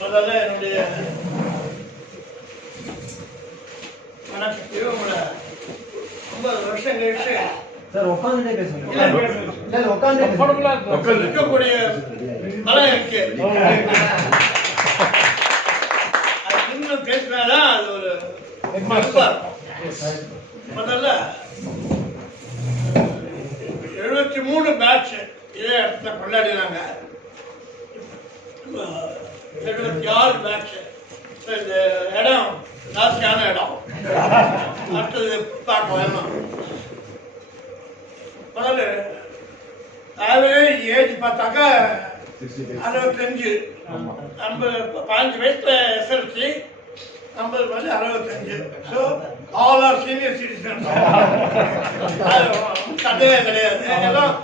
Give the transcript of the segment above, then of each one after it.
முதல்ல என்னுடைய வணக்கத்தையும் உங்களை 50 வருஷம் கழிச்சு சார் உட்காந்துட்டே பேசுங்க. இருக்கக்கூடிய மலம் இருக்கு. அது இன்னும் பேசினாதான் அது ஒரு மதிப்பா இருக்கும். முதல்ல 73 பேட்ச் இதே இடத்துல கொண்டாடினாங்க. 76 பேட்ச். இந்த இடம் ஜாஸ்தியான இடம். அடுத்தது பார்க்க வேணும். முதல்ல ஆவரேஜ் ஏஜ் பார்த்தாக்கா 65. நம்ம 15 வயசுல எஸ்எல்சி, 50 வயசு 65. So all are senior citizens. கதையே கிடையாது. எல்லாம்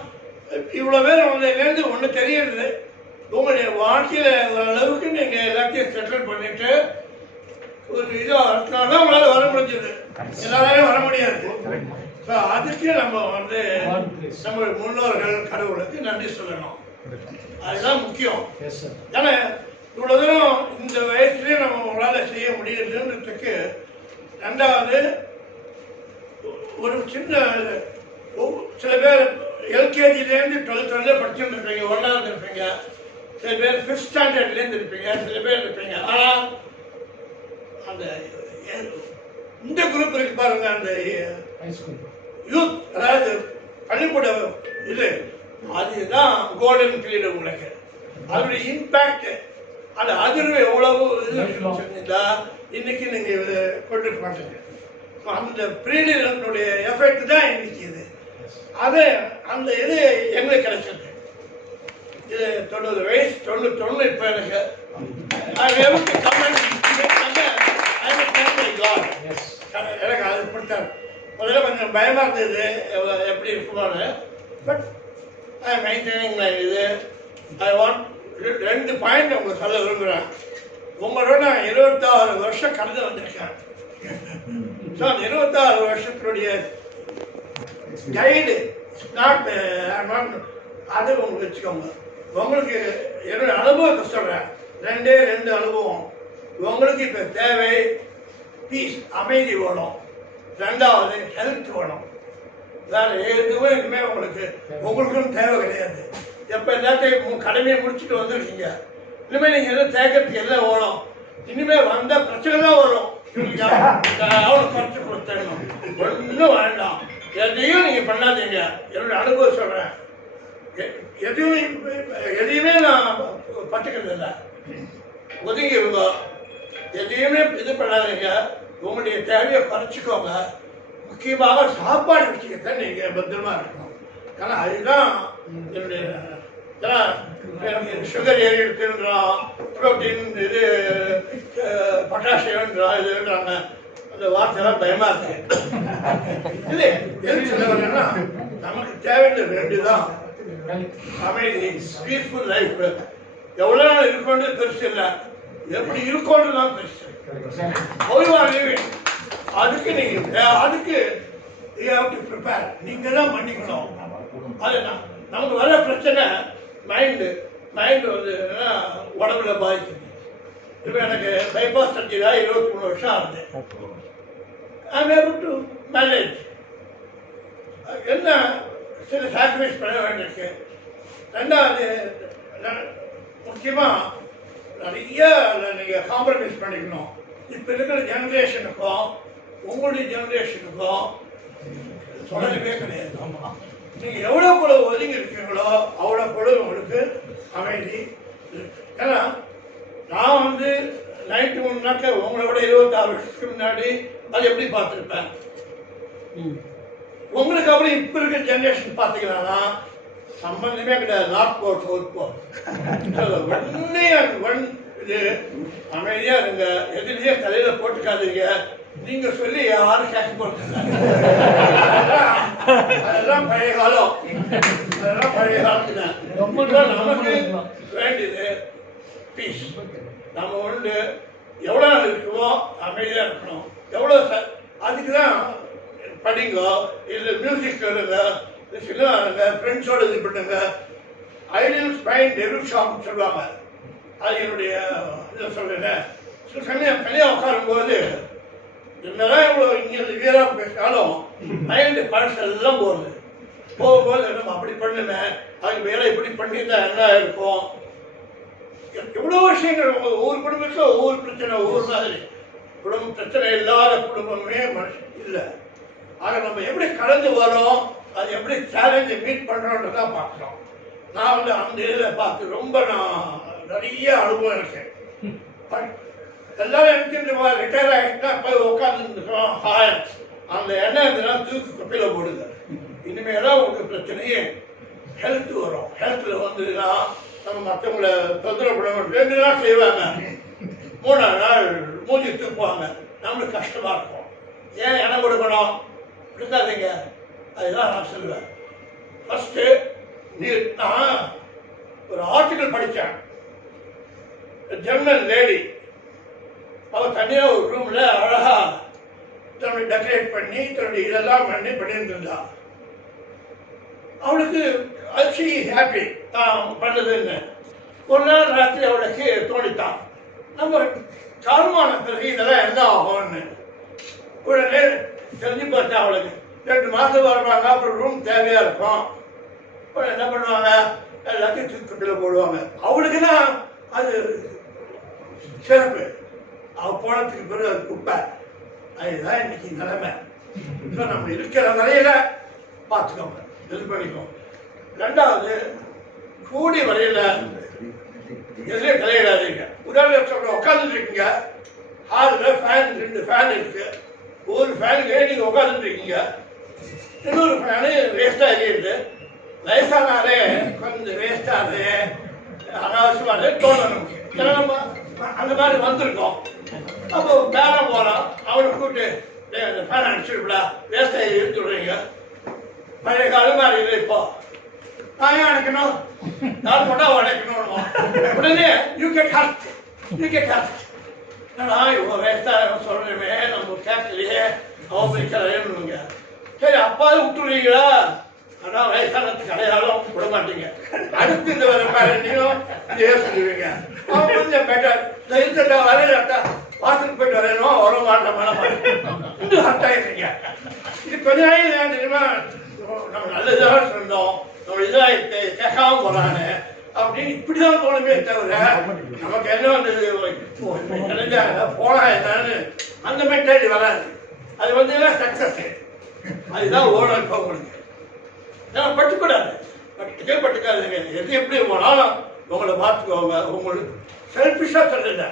இவ்வளோ பேர் உங்கள்லேருந்து ஒன்று தெரியுது. உங்களுடைய வாழ்க்கையில் ஓரளவுக்கு நீங்கள் எல்லாத்தையும் செட்டில் பண்ணிட்டு ஒரு இதாக இருக்கனால தான் உங்களால் வர முடிஞ்சது. எல்லாராலையும் வர முடியாது. ஸோ அதுக்கு நம்ம நம்ம முன்னோர்கள் கடவுளுக்கு நன்றி சொல்லணும். அதுதான் முக்கியம். ஏன்னா இவ்வளோ தூரம் இந்த வயசுலேயே நம்ம உங்களால் செய்ய முடியுதுன்றதுக்கு. ரெண்டாவது, ஒரு சின்ன சில பேர் எல்கேஜிலேருந்து 12th படிச்சுட்டு இருப்பீங்க, 1வது இருப்பீங்க. சில பேர் 5th ஸ்டாண்டர்ட்லேருந்து இருப்பீங்க, சில பேர் இருப்பீங்க. ஆனால் அந்த இந்த குரூப் இருக்கு பாருங்க, அந்த யூத், அதாவது பள்ளிக்கூட இது, அதுதான் கோல்டன் பீரியட். உங்களுக்கு அதோடைய இம்பேக்ட், அது அதிர்வு எவ்வளவு இது இன்னைக்கு நீங்கள் கொண்டு மாட்டீங்க. அந்த பீரியடுடைய எஃபெக்ட் தான் இன்னைக்கு இது. அது அந்த இது எங்களுக்கு கிடைச்சது. இது 90 வயசு 91 இப்போ எனக்கு. எனக்கு அது பிடிச்சாரு. முதல்ல கொஞ்சம் பயமாக இருந்தது எப்படி இருக்குமான்னு. பட் ஐ மெயின்டைனிங் மை இது. ஐ வாண்ட் 2 பாயிண்ட் உங்களுக்கு சொல்ல விரும்புகிறேன். உங்களோட நான் 26 வருஷம் கடந்து வந்திருக்கேன். ஸோ அந்த 26 வருஷத்தினுடைய கைடு நாட் அது உங்களுக்கு வச்சுக்கோங்க. உங்களுக்கு என்னோட அனுபவத்தை சொல்கிறேன். 2 அனுபவம். உங்களுக்கு இப்போ தேவை பீஸ், அமைதி வேணும். 2வது ஹெல்த் வேணும். வேறு எதுவுமே இனிமேல் உங்களுக்கும் தேவை கிடையாது. எப்போ எல்லாத்தையும் கடமையை முடிச்சுட்டு வந்துருக்கீங்க. இனிமேல் நீங்கள் எதுவும் தேக்கிறதுக்கு எல்லாம் வேணும். இனிமேல் வந்தால் பிரச்சனை தான் வரும். அவ்வளோ குறைச்சி கொடுத்தணும், ஒன்றும் வேண்டாம். எதையும் நீங்கள் பண்ணாதீங்க. என்னோட அனுபவம் சொல்கிறேன். எதையுமே நான் பட்டுக்கிறது இல்லை. ஒதுங்கி இருந்தோம். எதையுமே இது பண்ணாதீங்க. உங்களுடைய தேவையை குறைச்சிக்கோங்க. முக்கியமாக சாப்பாடு விஷயத்தை நீங்கள் பத்திரமா இருக்கணும். ஏன்னா அதுதான் என்னுடைய சுகர் ஏறி இருக்குன்றான், ப்ரோட்டீன் இது பொட்டாசியம்ன்றான், இதுன்றாங்க. அந்த வார்த்தையெல்லாம் பயமா இருக்கு. இல்லை எது சொல்லுவாங்கன்னா, நமக்கு தேவையான 2 தான். அமைதி, பீஸ்ஃபுல் லைஃப். எவ்வளோ நாள் இருக்கோன்றது பெருசு இல்லை, எப்படி இருக்கோன்றது தான் பெருசு. அதுக்கு அதுக்கு ப்ரிப்பேர் நீங்கள் தான் பண்ணிக்கணும். அது நமக்கு வர பிரச்சனை மைண்டு உடம்புல பாதிக்குது. இப்போ எனக்கு பைபாஸ் சர்ஜரி 23 வருஷம் ஆகுது. I am able to manage. என்ன சில சாக்ரிஃபைஸ் பண்ண வேண்டியிருக்கு. 2வது, முக்கியமாக நிறைய நீங்கள் காம்ப்ரமைஸ் பண்ணிக்கணும். இப்போ இருக்கிற ஜென்ரேஷனுக்கும் உங்களுடைய ஜென்ரேஷனுக்கும் தொடர்பே கிடையாது. நீங்கள் எவ்வளோ கூட ஒதுங்கி இருக்கீங்களோ அவ்வளோ கூட உங்களுக்கு அமைதி. ஏன்னா நான் 93 உங்களை விட 26 வருஷத்துக்கு முன்னாடி அது எப்படி பார்த்துருப்பேன். உங்களுக்கு அப்புறம் இப்போ இருக்கிற ஜென்ரேஷன் பார்த்தீங்கன்னா சம்பந்தமே கிடையாது. நார்த் போர், சவுத் போர், இது அமைதியாக இருங்க. எதுலேயே தலையில் போட்டுக்காதீங்க. நீங்கள் சொல்லி யாரும் கேட்க போகிறது. அதெல்லாம் பழைய காலம். நமக்கு வேண்டியது பீஸ். நம்ம எவ்வளோ இருக்குமோ அமைதியாக இருக்கணும். எவ்வளோ அதுக்கு தான் படிங்க, இல்லை மியூசிக் கேளுங்க, சினிமா இருங்க, ஃப்ரெண்ட்ஸோடு இது பண்ணுங்க. ஐடியல் ஸ்பைன் டெவில் ஷாப்னு சொல்லுவாங்க. அது என்னுடைய இதை சொல்கிறேன். சில சமயம் தனியாக உட்காரும்போது என்னதான் இவ்வளோ இங்கேருந்து வீராக பேசினாலும் மைண்டு பழசெல்லாம் போகும்போது நம்ம அப்படி பண்ணுவேன், அதுக்கு வேலை இப்படி பண்ணியிருந்தா என்ன இருக்கும். எவ்வளோ விஷயங்கள் உங்கள் ஒவ்வொரு குடும்பத்தில் ஒவ்வொரு பிரச்சனை, ஒவ்வொரு மாதிரி பிரச்சனை இல்லாத குடும்பமே மனுஷன் இல்லை. ஆக நம்ம எப்படி கடந்து வரோம், அது எப்படி சேலஞ்சை மீட் பண்ணுறோன்றதான் பார்க்குறோம். நான் அந்த இதில் பார்த்து ரொம்ப நான் நிறைய அனுபவம் இருக்கேன். எல்லாரும் எனக்கு ரிட்டையர் ஆகிட்டா போய் உட்காந்துருக்கோம் ஹாய், அந்த எண்ணெய் இதெல்லாம் தூக்கி குப்பையில் போடுங்க. இனிமேல் தான் உங்களுக்கு பிரச்சனையே ஹெல்த் வரும். ஹெல்த்தில் வந்துன்னா நம்ம மற்றவங்களை தொந்தரவு பண்ண 2 நாள் செய்வாங்க, 3ஆவது நாள் மூஞ்சி தூக்குவாங்க, நம்மளுக்கு கஷ்டமாக இருக்கும். ஏன் இடம் கொடுக்கணும்? கொடுக்காதீங்க. அதுதான் நான் சொல்லுவேன். ஃபஸ்ட்டு நான் ஒரு ஆர்டிக்கல் படித்தேன். ஜெர்மன் லேடி, அவள் தனியாக ஒரு ரூமில் அழகாக தன்னுடைய டெக்கரேட் பண்ணி தன்னுடைய இதெல்லாம் பண்ணிட்டு இருந்தா. அவளுக்கு அச்சி ஹாப்பி தான் பண்ணதுன்னு. ஒரு நாள் ராத்திரி அவளுக்கு தோணித்தான், நம்ம காலமான பிறகு இதெல்லாம் என்ன ஆகும்னு. உடனே தெரிஞ்சு பார்த்தா அவளுக்கு 2 மாதம் வருவாங்க, அப்புறம் ரூம் தேவையாக இருக்கும். அப்புறம் என்ன பண்ணுவாங்க, எல்லாத்தையும் தூக்கத்தில் போடுவாங்க. அவளுக்குன்னா அது சிறப்பு. அவள் போனதுக்கு பிறகு அது குப்பை. அதுதான் இன்னைக்கு நிலைமை. இப்போ நம்ம இருக்கிற நிலையில பார்த்துக்கோங்க, இது பண்ணிக்கோங்க. 2வது, கூடி வரையில எதுலேயும் தலையிடாதீங்க. உதாரணம் உட்காந்துட்டு இருக்கீங்க, ஹாலில் ஃபேன் 2 ஃபேன் இருக்கு. ஒரு ஃபேனுக்கு நீங்கள் உட்காந்துட்டு இருக்கீங்க, இன்னொரு ஃபேனு வேஸ்டாக எரியுது. வயசானாலே கொஞ்சம் வேஸ்டானது அனாவசியமானது தோணணும். ஏன்னா நம்ம அந்த மாதிரி வந்திருக்கோம். அப்போ பேரம் போகலாம், அவனை கூப்பிட்டு அந்த ஃபேன் அடிச்சுடுப்பா, வேஸ்டாக இருந்து விடுறீங்க. பழைய காலம் மாதிரி இல்லை. இப்போ நான் ஏன் அடைக்கணும், நான் போட்டால் அடைக்கணும். உடனே யூ கெட் ஹர்ட். நான் இவ்வளோ வேஸ்டாக சொல்கிறேமே, நம்ம கேட்கலையே, அவன் போய்க்கிறாங்க. சரி அப்பாவது விட்டுருவீங்களா? ஆனால் வயசானத்துக்கு அடையாளம் விட மாட்டீங்க. அடுத்து இந்த வர பேரண்டையும் இதே சொல்லுவீங்க. அவன் கொஞ்சம் பெட்டர், இந்த இருக்கிற வரையிலாட்டா வாசலுக்கு போயிட்டு வரையணும், வர மாட்டேன், இன்னும் ஹர்ட் ஆகிடுறீங்க. இது கொஞ்ச நாள் தெரியுமா, நம்ம நல்லதாக சொன்னோம், நம்ம இதாக கேட்காம போகிறானே அப்படின்னு இப்படிதான் தோணுமே தவிர நமக்கு என்ன வந்தது போனா என்னன்னு அந்த மென்டாலிட்டி வராது. அது வந்து சக்சஸ், அதுதான் ஓடும். இப்போ உங்களுக்கு நான் பட்டுக்கூடாது, பட்டுக்காதுங்க. எது எப்படி போனாலும் உங்களை பார்த்துக்கோங்க. உங்களுக்கு செல்ஃபிஷாக சொல்லுங்க,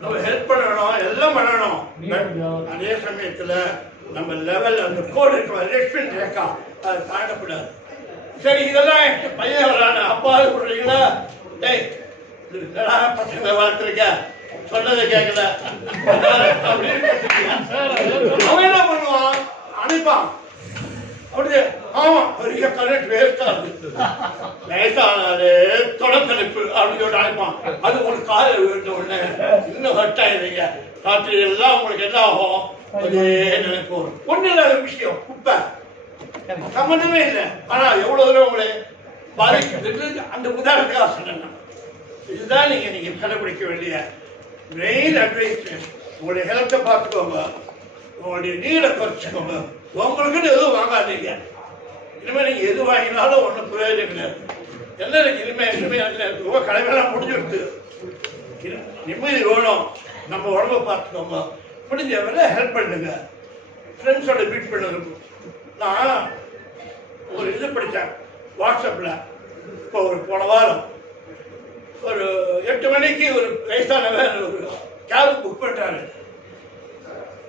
நம்ம ஹெல்ப் பண்ணணும், எல்லாம் பண்ணணும். அதே சமயத்தில் நம்ம லெவல் அந்த கோடு ரெஸ்பெக்ட் ரேக்கா அதை தாண்டக்கூடாது. சரி இதெல்லாம் பையன் வரான அப்பாவது சொல்றீங்களா, டேய் என்னடா பசங்களை வளர்த்துருக்க, சொன்னதை கேட்கல அப்படின்னு அவன் என்ன பண்ணுவான், அனுப்பான். அப்படியே ஆமா பெரிய கரண்ட் வேஸ்டா இருக்கு, வயசானாலே தொடக்கணிப்பு அப்படின்னு சொல்லி அனுப்பான். அது ஒரு காலையில் விழுந்த உடனே இன்னும் ஹர்ட் ஆயிடுறீங்க. ராத்திரி எல்லாம் உங்களுக்கு என்ன ஆகும், அதே நினைப்பு வரும். ஒன்றும் இல்லாத விஷயம், குப்பை சம்மந்தமே இல்லை. ஆனா எவ்வளவு தூரம் உங்களை பாதிக்கிறது அந்த உதாரணத்துக்காக சொன்னேன். இதுதான் நீங்க கடைபிடிக்க வேண்டிய மெயின் அட்வைஸ். உங்களுடைய ஹெல்த்தை பார்த்துக்கோங்க, உங்களுடைய நீரை குறைச்சிக்கோங்க. உங்களுக்குன்னு எதுவும் வாங்காதீங்க. இனிமேல் நீங்க எது வாங்கினாலும் ஒன்றும் பிரயோஜனம் கிடையாது. என்ன எனக்கு இனிமே கடைமையெல்லாம் முடிஞ்சுடுது. நிம்மதி வேணும், நம்ம உடம்பை பார்த்துக்கோங்க. முடிஞ்ச வரை ஹெல்ப் பண்ணுங்க, ஃப்ரெண்ட்ஸோட மீட் பண்ணுங்க. நான் ஒரு இது படித்தேன் வாட்ஸ்அப்பில். இப்போ போன வாரம் ஒரு 8 மணிக்கு ஒரு வயசானவர் ஒரு கேப் புக் பண்ணுறாரு.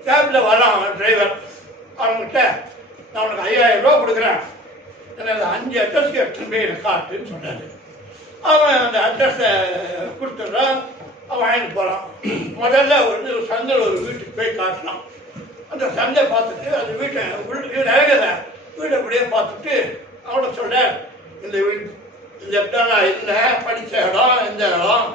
கேபில் வரான் டிரைவர். அவங்ககிட்ட நான் உனக்கு 5000 ரூபா கொடுக்குறேன், எனக்கு 5 அட்ரஸ்க்கு எடுத்துன்னு போய் எனக்கு காட்டுன்னு சொன்னார். அவன் அந்த அட்ரஸை கொடுத்துட்றான், அவன் வாங்கிட்டு போகிறான். முதல்ல ஒரு சந்தையில் ஒரு வீட்டுக்கு போய் காட்டலாம். அந்த சந்தை பார்த்துட்டு அந்த வீட்டை இறங்கலை, வீட்டை அப்படியே பார்த்துட்டு அவனை சொல்ல, இந்த வீடு இந்த இடம் நான் இல்லை, படித்த இடம் இந்த இடம்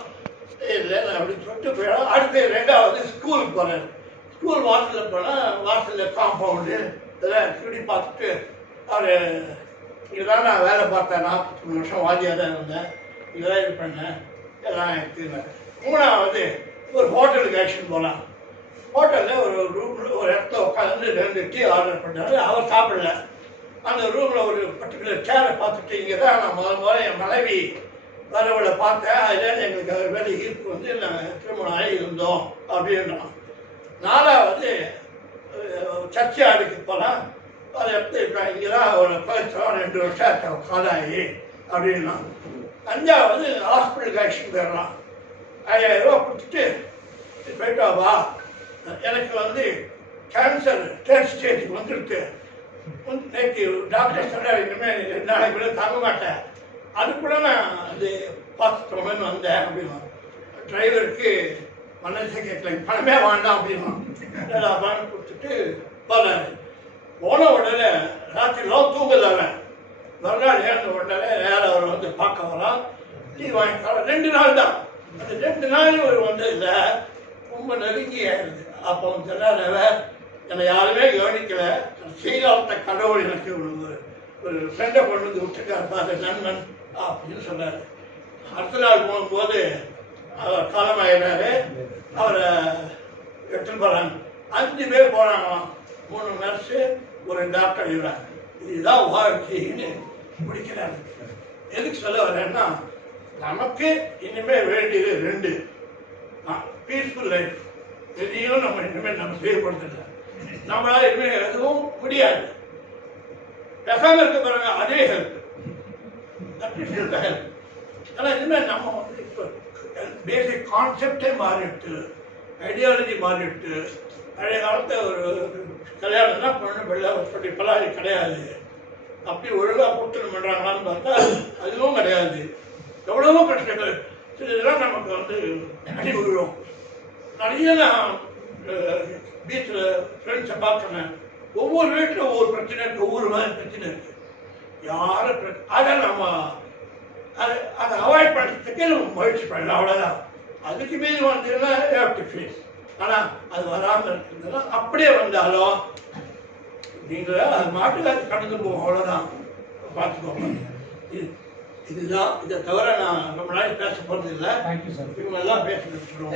இல்லை அப்படின்னு சொல்லிட்டு போயிடும். அடுத்து 2வது ஸ்கூலுக்கு போகிறேன். ஸ்கூல் வாசலில் போனால் வாசலில் காம்பவுண்டு இதெல்லாம் சுடி பார்த்துட்டு அவர் இங்கே தான் நான் வேலை பார்த்தேன், 43 வருஷம் வாதியாக தான் இருந்தேன், இதெல்லாம் இது பண்ணேன், எல்லாம் இருக்குங்க. மூணாவது ஒரு ஹோட்டலுக்கு ஆக்ஷன் போகலாம். ஹோட்டலில் ஒரு ரூமில் ஒரு இடத்துல உட்காந்து 2 டீ ஆர்டர் பண்ணாரு. அவர் சாப்பிடல. அந்த ரூமில் ஒரு பர்டிகுலர் சேரை பார்த்துட்டு இங்கே தான் நான் முதல்ல என் மனைவி வரவளை பார்த்தேன். அதுலேருந்து எங்களுக்கு அவர் வேலை ஈர்ப்பு வந்து நாங்கள் திருமணம் ஆகி இருந்தோம் அப்படின்றோம். 4வது சர்ச்சை ஆடுக்கு போகலாம். அதை எடுத்து இங்கே தான் ஒரு 2 வருஷம் காலாகி அப்படின்னா. 5வது ஹாஸ்பிட்டலுக்கு ஆக்ஷன் போயிடலாம். 5000 ரூபா கொடுத்துட்டு போயிட்டு வா, எனக்கு வந்து கேன்சர் 3rd ஸ்டேஜுக்கு வந்துருக்கு. நேற்று டாக்டர் சொன்னார் இனிமேல் 2 நாளைக்கு கூட தாங்க மாட்டேன், அதுக்குள்ள நான் அது பார்த்துட்டோம்னு வந்தேன் அப்படின்னா. டிரைவருக்கு மனசை கேட்கல, பணமே வேண்டாம் அப்படின்னா. பணம் கொடுத்துட்டு போனார். போன உடனே ராத்திரிலாம் தூங்கலவன். மறுநாள் ஏறின உடனே வேற அவர் வந்து பார்க்க வரான். லீவ் வாங்கிக்கலாம். 2 நாள் தான். அந்த 2 நாள் ஒரு வந்து இல்லை, ரொம்ப நெருங்கியாயிருது. அப்போ சொன்னார், என்னை யாருமே கவனிக்கல, செய்தாத்த கடவுள் எனக்கு ஒரு ஃப்ரெண்டை கொண்டு வந்து விட்டுருக்காரு பாரு நண்பன் அப்படின்னு சொன்னார். அடுத்த நாள் போகும்போது அவர் காலமாயினாரு. அவரை எடுத்துன்னு போகிறாங்க. 5 பேர் போகிறாங்களாம். 3 நர்ஸு, ஒரு டாக்டர் இருக்கிறாங்க. இதுதான் வாழ்க்கைன்னு முடிக்கிறாங்க. எதுக்கு சொல்ல வரேன்னா, நமக்கு இனிமேல் வேண்டியது 2: பீஸ்ஃபுல் லைஃப். எதையும் நம்ம இனிமேல் நம்ம செயல்படுத்தல. நம்மளால இனிமேல் எதுவும் முடியாது. பேசாமல் இருக்க பாருங்க, அதே ஹெல்ப். ஹெல்ப். ஆனால் இனிமேல் நம்ம வந்து இப்போ பேசிக் கான்செப்டே மாறிட்டு, ஐடியாலஜி மாறிட்டு. பழைய காலத்தில் ஒரு கல்யாணம்னா பொண்ணு பிள்ளை இப்பெல்லாம் கிடையாது. அப்படி ஒழுங்காக கூட்டணி பண்ணுறாங்களான்னு பார்த்தா அதுவும் கிடையாது. எவ்வளவோ கஷ்டங்கள். இதெல்லாம் நமக்கு வந்து அடி விழும். நிறைய நான் பீச்சில் ஃப்ரெண்ட்ஸை பார்க்குறேன். ஒவ்வொரு வீட்டில் ஒவ்வொரு பிரச்சனை இருக்குது, ஒவ்வொரு மாதிரி பிரச்சனை இருக்குது. யாரும் அதை நம்ம அதை அவாய்ட் பண்ணுறதுக்கே நம்ம முயற்சி பண்ணலாம், அவ்வளோதான். அதுக்கு மீறி வந்ததுன்னா ஹேவ் ஃபேஸ். ஆனால் அது வராமல் இருக்கிறதுனா அப்படியே வந்தாலும் நீங்கள் அது மாட்டுக்கு அது கடந்து போகும், அவ்வளோதான். பார்த்துக்கோங்க. இதுதான். இதை தவிர நான் ரொம்ப நாளைக்கு பேச போகிறது இல்லை. இவங்க எல்லாம் பேச வச்சுருவோம்.